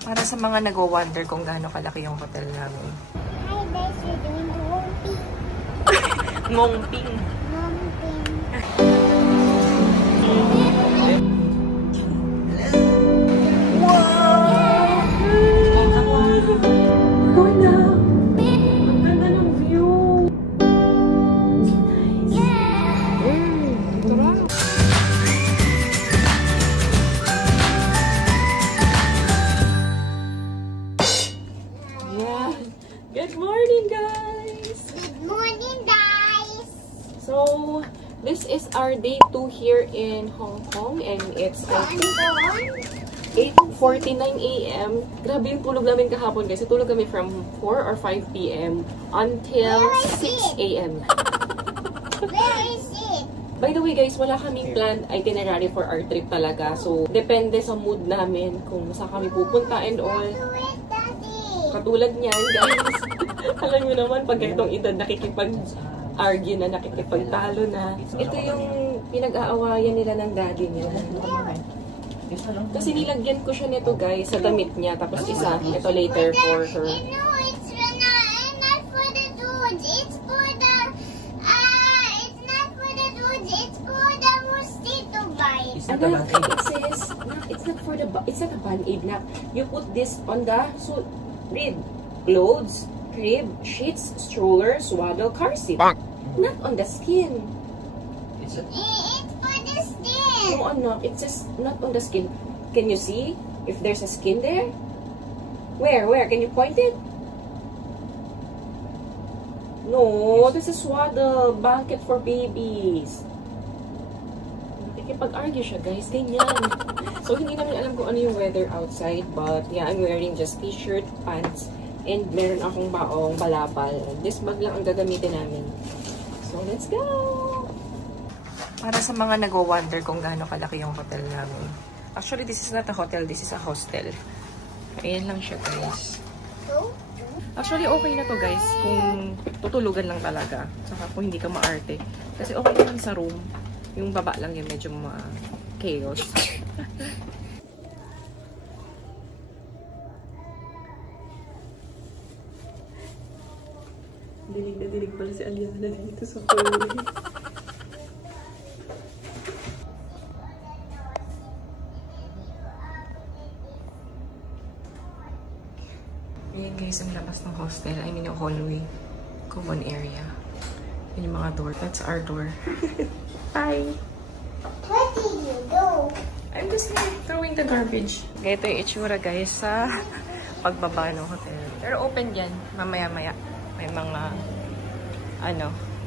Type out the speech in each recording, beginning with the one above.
Para sa mga nag-wonder kung gaano kalaki yung hotel namin. Hi guys, we're doing the Ngongping. Ngongping. Good morning, guys! Good morning, guys! So, this is our day 2 here in Hong Kong and it's I think 8:49 AM. Grabe yung tulog namin kahapon, guys. Tulog kami from 4 or 5 PM until 6 AM. Where is it? By the way, guys, wala kaming planned itinerary for our trip talaga. So, depende sa mood namin kung saan kami pupunta and all. Katulad niyan, guys. Alam mo naman, pag ganitong edad, nakikipag-argue na, nakikipagtalo na. Ito yung pinag-aawayan nila ng daddy nila. Kasi nilagyan ko siya nito, guys, sa damit niya. Tapos isa, ito later for her. No, it's not for the dudes. It's for the, it's not for the dudes. It's for the mosquito bite. It says, it's not a band-aid na. You put this on the, so, read, clothes, crib, sheets, stroller, swaddle, car seat. Not on the skin. It's for the skin. No, not. It says not on the skin. Can you see if there's a skin there? Where? Can you point it? No, this is swaddle, blanket for babies. Nakikipag-argue siya, guys. Ganyan. So, hindi namin alam kung ano yung weather outside. But, yeah, I'm wearing just t-shirt, pants, and meron akong baong balabal. This bag lang ang gagamitin namin. So, let's go! Para sa mga nag-wonder kung gaano kalaki yung hotel namin. Actually, this is not a hotel. This is a hostel. Ayan lang siya, guys. Actually, okay na to, guys. Kung tutulugan lang talaga. Saka kung hindi ka maarte. Kasi okay naman sa room. Yung baba lang yun, medyo chaos. Dinig na dinig pala si Aliana dito sa hallway. Ayan guys, ang labas ng hostel. I mean yung hallway. Common area. Yun yung mga door. That's our door. Hi! What did you do? I'm just throwing the garbage. Ganito yung itsura guys sa pagbaba ng hotel. Pero open yan. Mamaya-maya. May mga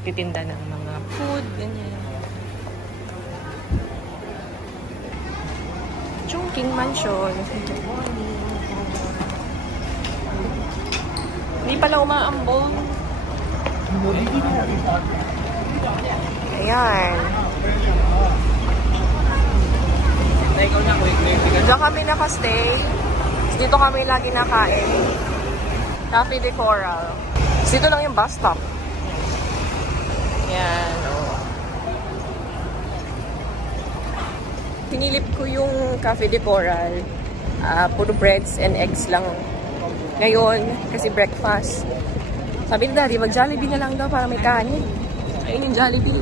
titinda ng mga food, ganyan. Chungking Mansion. Hindi pala umaambon. Ayan. Diyan kami nakastay. Dito kami lagi nakain. Cafe de Coral. Dito lang yung bus stop. Yan. Pinilip ko yung Cafe de Coral. Puro breads and eggs lang. Ngayon, kasi breakfast. Sabi ni Daddy, mag-Jollibee na lang daw para may kanin. Ayun yung Jollibee.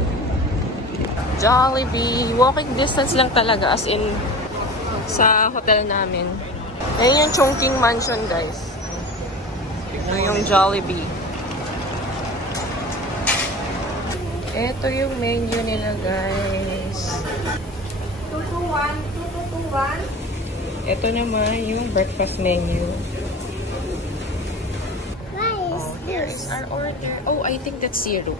Jollibee. Walking distance lang talaga as in sa hotel namin. Ayun yung Chungking Mansion, guys. Ito yung Jollibee. Ito yung menu nila, guys. 221. Ito naman yung breakfast menu. Here is our order. Oh, I think that's zero.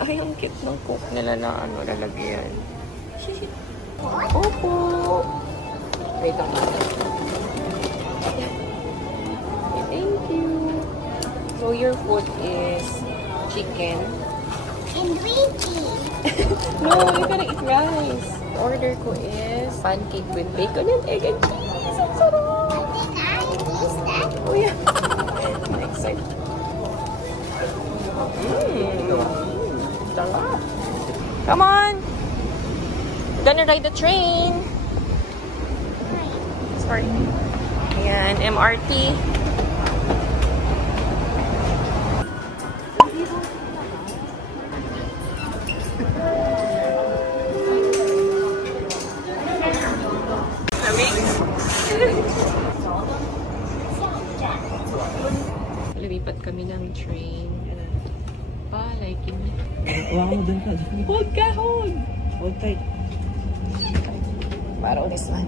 Ay, ang cute ng coke nila na lalagyan. Opo! Wait lang natin. Thank you. So, your food is chicken. And Twinkie. No, you gotta eat rice. Order ko is pancake with bacon and egg and cheese. Ang sarap! But then I missed that. Oh, yeah. I'm excited. Sarap. Come on! We're gonna ride the train. Sorry. Ayan, MRT. Lumipat kami ng train. Like me. Wow, dun ka. Hold ka, hold! Hold tight. Para this one.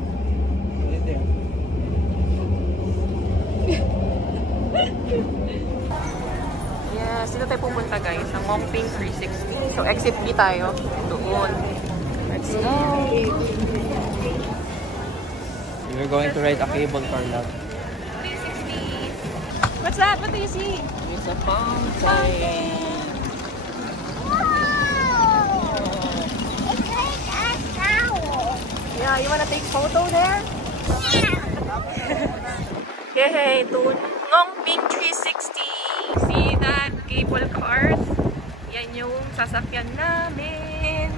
Right there. Yes, dito tayo pupunta guys. Ang Mongping 360. So, exit B tayo. Doon. Let's go! We're going to ride a cable car now. 360! What's that? What do you see? It's a fountain. It's like a towel. Yeah, you wanna take photo there? Yay! To Mongping 360! See that cable cars? Yan yung sasakyan namin.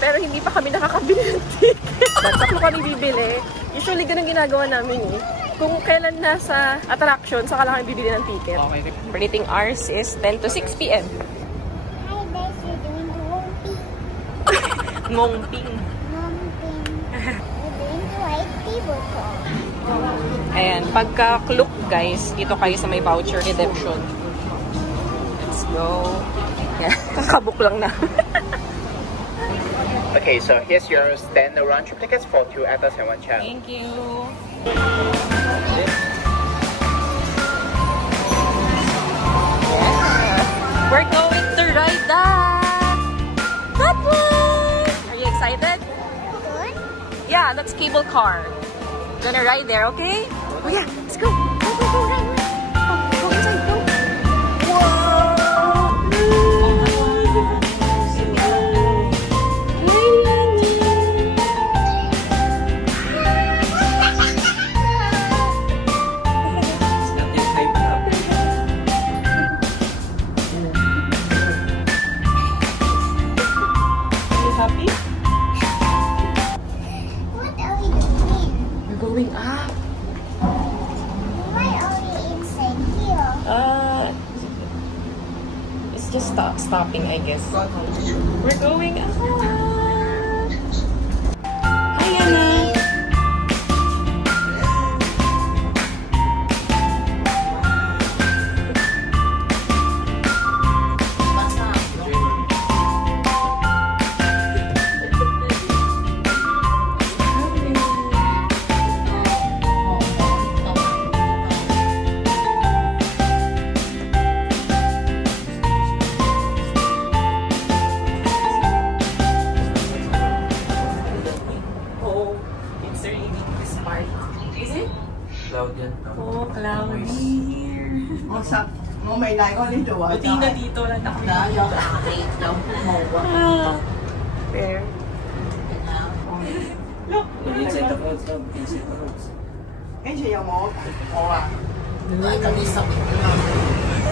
Pero hindi pa kami nakakabili ng ticket. Ba't kami bibili? Usually ganun ginagawa namin eh. Kung kailan nasa attraction, saka lang kami bibili ng ticket. Okay. Permitting hours is 10 to 6 p.m. Hi guys, we're doing the Mongping. Mongping. Mongping. We're doing the white table car. Ayan, pagka-clock guys, dito kayo sa may voucher redemption. Let's go. Yeah, kakabook lang na. Okay, so here's your standard round trip tickets for 2 adults and 1 child. Thank you. We're going to ride that one. Are you excited? Good. Yeah, that's cable car. Gonna ride there, okay? Oh yeah, let's go. Go, go, go, ride, ride. Go, go inside, go. What are we doing? We're going up. Why are we inside here? It's just stopping, I guess. We're going up. Hi, Anna. Cloud yan. Oh, cloudy here. May lại có đến chùa. Buti na dito lang na kami. Do giống màu quá. There. Look. Inside the clouds. Inside the clouds. Cái gì vậy mộ? Ồ à. Lại có啲濕，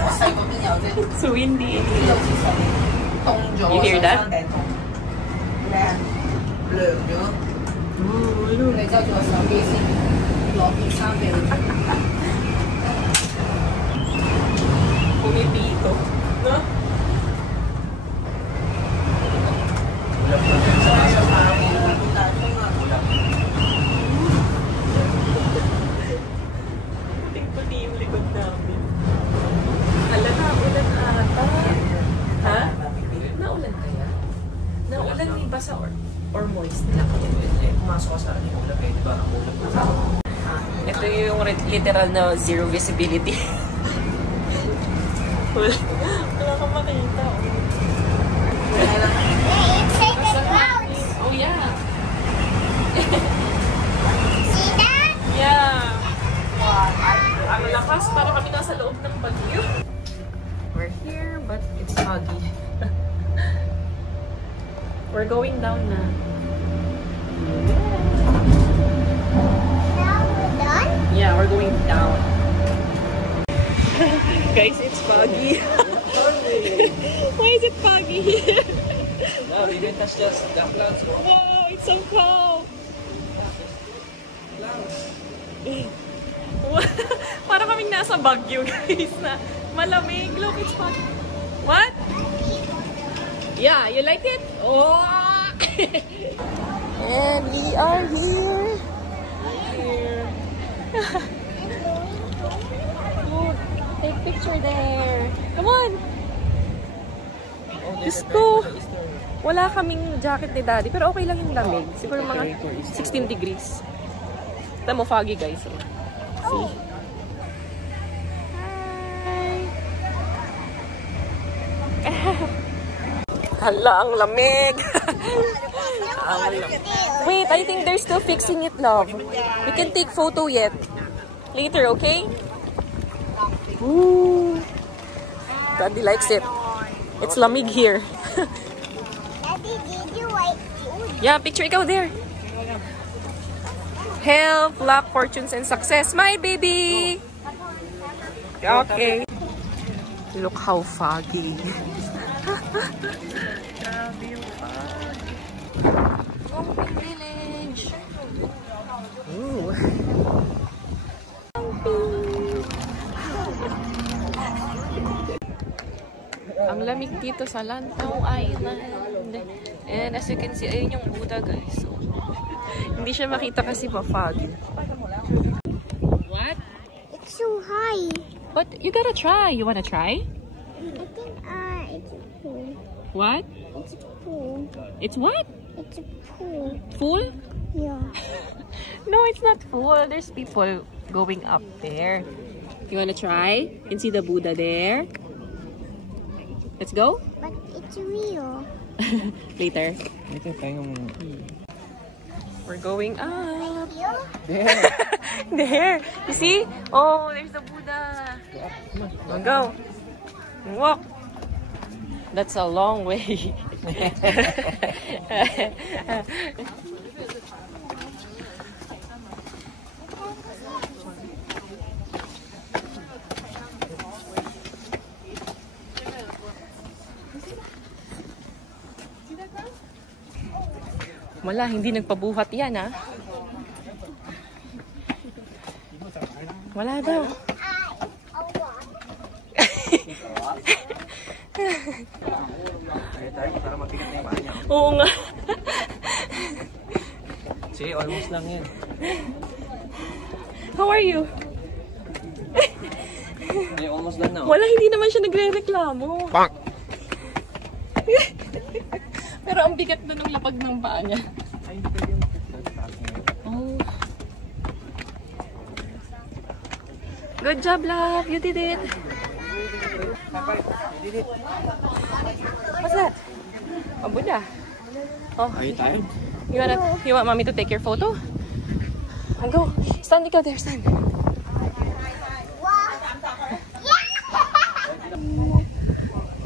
我細個邊有啫， So windy. 有啲濕，凍咗。 You hear that? 上山頂凍， Nè. 涼咗。你揸住個手機先，攞件衫俾你。 Pumipito. No? Tingko niyo yung likod namin. Hala, naulan ata. Ha? Naulan kaya? Naulan ni basa or moist? Pumasok ka sa akin yung ulap eh. Diba? Ang ulap na. Ito yung literal na zero visibility. Wala kang makita. We're inside the clouds. Oh yeah. See that? Yeah. Ang lakas, para kami nasa loob ng bagyo. We're here, but it's foggy. We're going down na. Now we're done. Yeah, we're going down. Guys, it's foggy. Why is it foggy here? No, we didn't touch the clouds. Wow, it's so cold. Para kaming nasa Baguio, guys, na malamig. Look, it's hot. What? Yeah, you like it? Oh! And we are here. Look, take picture there. Come on. Diyos ko. Wala kaming jacket ni Daddy, pero okay lang yung lamig. Siguro mga 16 degrees. Tama mo, foggy, guys. See? Hala, ang lamig. Wait, I think they're still fixing it, love. We can take photo yet. Later, okay? Ooh. Daddy likes it. It's lamig here. Daddy, did you like food? Yeah, picture ikaw there. Health, luck, fortunes, and success. My baby! Okay. Look how foggy. Grabe yung fog. Camping village. Ooh. Ang lamig dito sa Lantau Island. And as you can see, ayun yung Buddha, guys. So, hindi siya makita kasi pa-foggy. What? It's so high. But you gotta try. You wanna try? I think it's a pool. What? It's a pool. It's what? It's a pool. Full? Yeah. No, it's not full. There's people going up there. You wanna try? You can see the Buddha there. Let's go? But it's real. Later. Later tayo We're going up. There. There. You see? Oh, there's the Buddha. We'll go. Walk. That's a long way. Wala, hindi nagpabuhat yan, ha? Wala daw. Oo nga. See, almost lang yan. How are you? Hey, almost lang na. Wala, hindi naman siya nagre-reklamo. Bang! Pero ang bigat na nung lapag ng paa niya. Oh. Good job, love. You did it. What's that? Oh, Buddha. Oh. Are you tired? You want mommy to take your photo? I'll go. Stand, ikaw there, stand.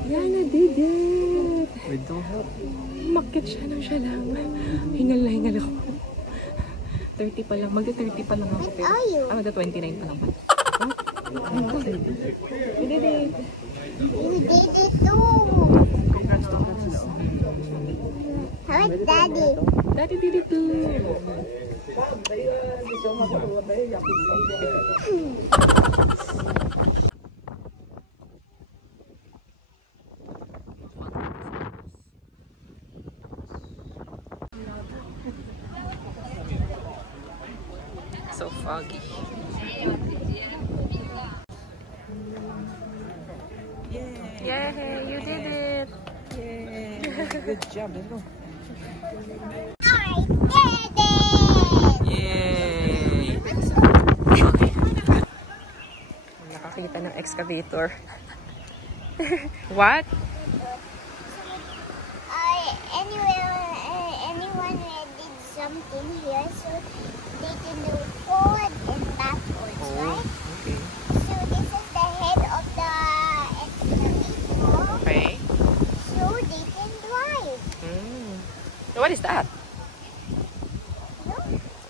Yana did it. With no help. Umakyat siya lang. Hingal na hingal ako. 30 pa lang. Magda-30 pa lang ako. Pero, magda-29 pa lang pa. You did it. You did it too. How about Daddy? Daddy did it too. So foggy. Yay, you did it. Yay! Good job, let's go. I did it. Yay! Nakakita ng excavator. What? Anyone did something here, so they can do forward and backwards, right? Okay. So this is the head of the excavator. Okay. So they can drive. What is that? No?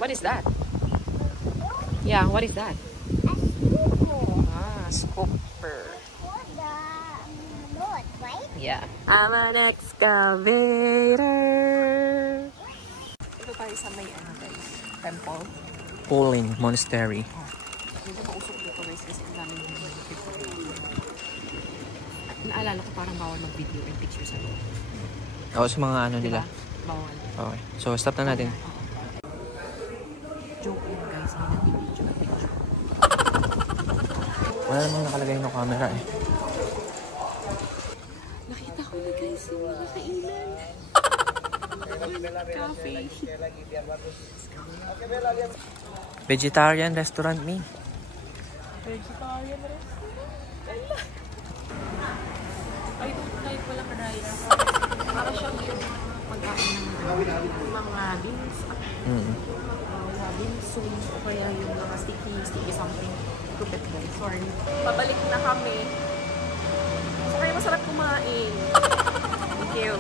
What is that? No? Yeah, what is that? A scooper. Ah, scooper. For the road, right? Yeah. I'm an excavator. Ito tayo sa may guys, temple. Pauline Monastery. Medyo mausok dito guys kasi ang dami ng naalala ko parang bawal mag-video and picture sa loob. Oo, sa mga ano nila. Bawal. Okay. So, stop na natin. Joke yun guys, hindi nag-video na picture. Wala namang nakalagay ng camera eh. Nakita ko na guys yung mga kainan. Cafe. Vegetarian restaurant ni. Vegetarian restaurant. I don't like walang rice. Para siyang yung pagkain ng mga beans. Mga beans soup o kaya yung mga sticky something. Kupit guys. Sorry. Pabalik na kami. So kaya masarap kumain. Thank you.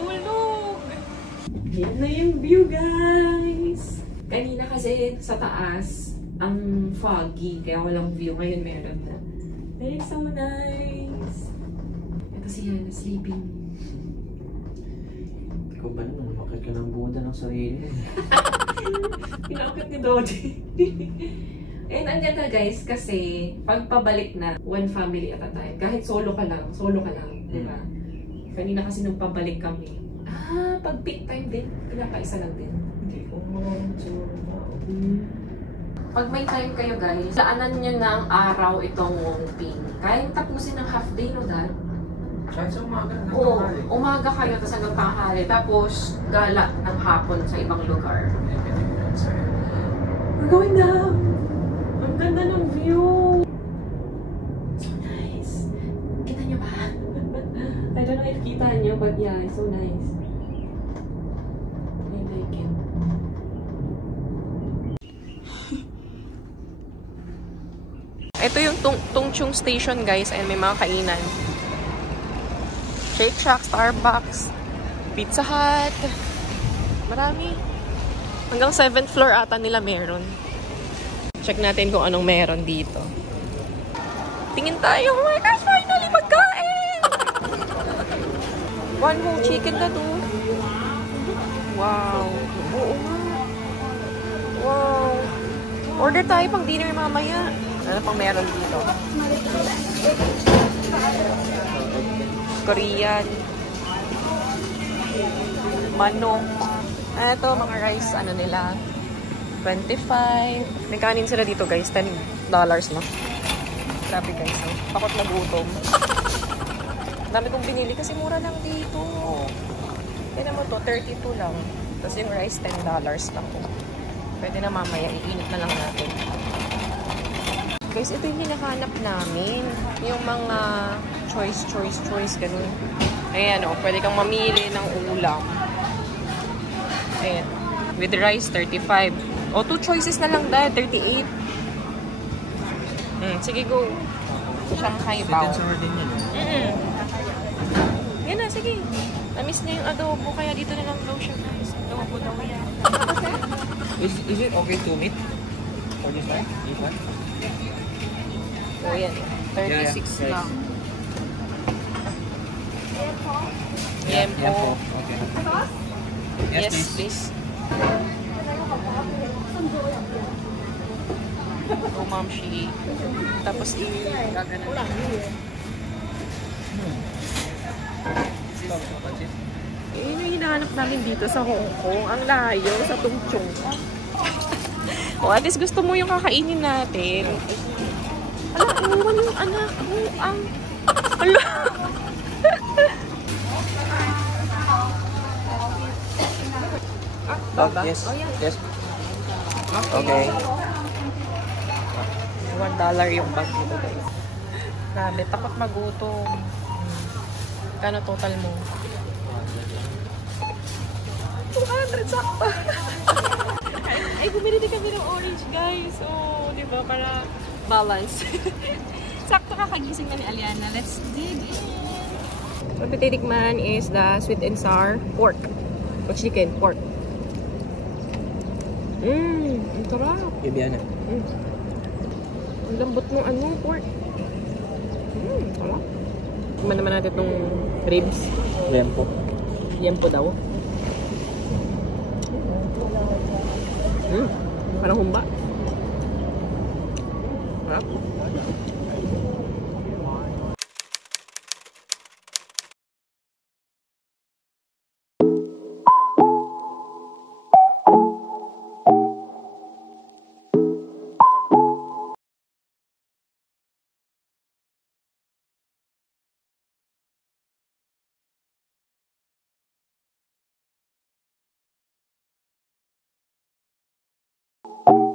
Tulog! Yan na yung view, guys! Kanina kasi sa taas, ang foggy, kaya walang view. Ngayon meron na. It's so nice! Ito si Yana, sleeping. Ikaw ba naman? Makit ka ng Buddha ng sarili. Pinakit ni Dodi. And ang ganda guys, kasi pagpabalik na, one family at a time. Kahit solo ka lang, diba? Kanina kasi nung pabalik kami, pag peak time din, pinakaisa lang din. Hindi ko Pag may time kayo guys, laanan nyo ng araw itong Wongping. Kaya tapusin ng half day, no dad? Kahit sa umaga na Oo, umaga kayo, tapos hanggang tanghali. Tapos gala ng hapon sa ibang lugar. We're going down! Ang ganda ng view! So nice! Kita nyo ba? I don't know if kita nyo, but yeah, it's so nice. I like it. Ito yung Tongchung Station guys, and may mga kainan. Shake Shack, Starbucks, Pizza Hut. Marami. Hanggang 7th floor ata nila meron. Check natin kung anong meron dito. Tingin tayo. Oh my gosh, finally magkain! One whole chicken na to. Wow. Oo nga. Wow. Order tayo pang dinner mamaya. Ano pang meron dito? Korean. Manok. Ito, mga rice, ano nila, 25. May kanin sila dito guys, $10 no? Grabe guys, no? Takot na gutom. Dami kong binili kasi mura lang dito. Kaya mo to, 32 lang. Tapos yung rice, $10 lang po. Pwede na mamaya, iinit na lang natin. Guys, ito yung hinahanap namin. Yung mga choice, ganun. Ayan o, pwede kang mamili ng ulam. Ayan. With rice, 35. O, 2 choices na lang dahil, 38. Sige, go. Shanghai bao. Yan na, sige. Namiss niya yung adobo, kaya dito na lang daw siya, guys. Adobo daw yan. Is it okay to meet? For this one? This one? O, yan. 36 lang. Yempo. Okay. Yes, please. Oh, ma'am, she. Tapos, gagano lang. Yun yung hinahanap namin dito sa Hong Kong. Ang layo sa Tongchung. O, at least gusto mo yung kakainin natin. Ala, iwan yung anak mo. Ala. Oh, yes. Yes. Okay. $1 yung bag dito guys. Grabe, takot magutom. Kano total mo? 200 sakto. Ay, bumili din kami ng orange guys. Oh, di ba? Para balance. Sakto kakagising na ni Aliana. Let's dig in. What we titikman is the sweet and sour pork. O chicken, pork. Ang sarap. Bibiana. Ang lambot ng pork. Sarap. Tignan naman natin itong ribs. Yempo. Yempo daw. Parang humba. Sarap.